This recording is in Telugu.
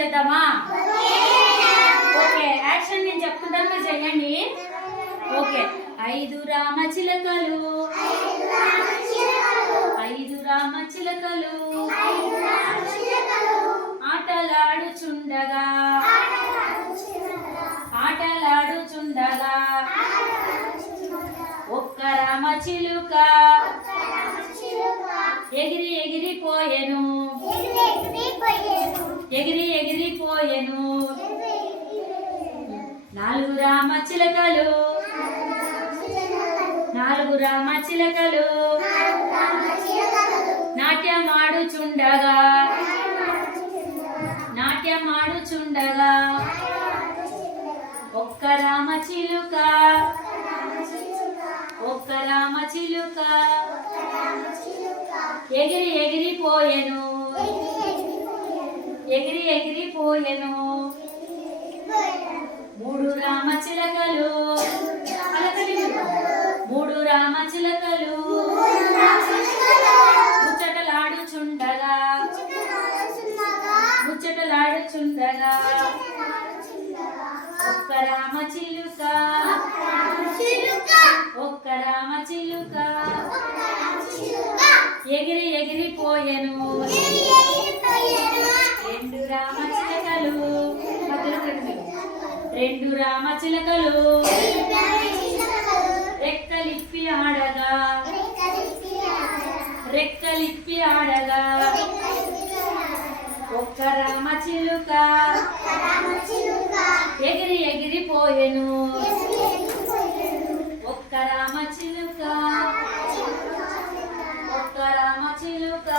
చేద్దామా? ఓకే, యాక్షన్ నేను చెప్తుంటాను, మీరు చెయ్యండి. ఓకే. 5 రామచిలకలు, 5 రామచిలకలు ఆటలాడుచుండగా, ఆటలాడుచుండగా ఒక్క రామచిలుక ఎగిరి ఎగిరిపోయెను, ఎగిరి ఎగిరిపోయెను. 4 రామచిలకలు, 4 రామచిలకలు నాట్యమాడుచుండగా, నాట్యమాడుచుండగా ఒక్క రామచిలుక, ఒక్క రామచిలుక ఎగిరి ఎగిరిపోయెను, ఎగిరి ఎగిరిపోయెను. 3 రామచిలకలు, 3 రామచిలకలు ముచ్చటలాడుచుండగా, ముచ్చటలాడుచుండగా ఒక్క రామచిలుక, ఒక్క రామచిలుక ఎగిరి ఎగిరిపోయెను. 2 రామచిలకలు, 2 రామచిలకలు రెక్కలిప్పి ఆడగా, రెక్కలిప్పి ఆడగా ఒక్క రామచిలుక ఎగిరి ఎగిరిపోయెను, ఒక్క రామచిలుక, ఒక్క రామచిలుక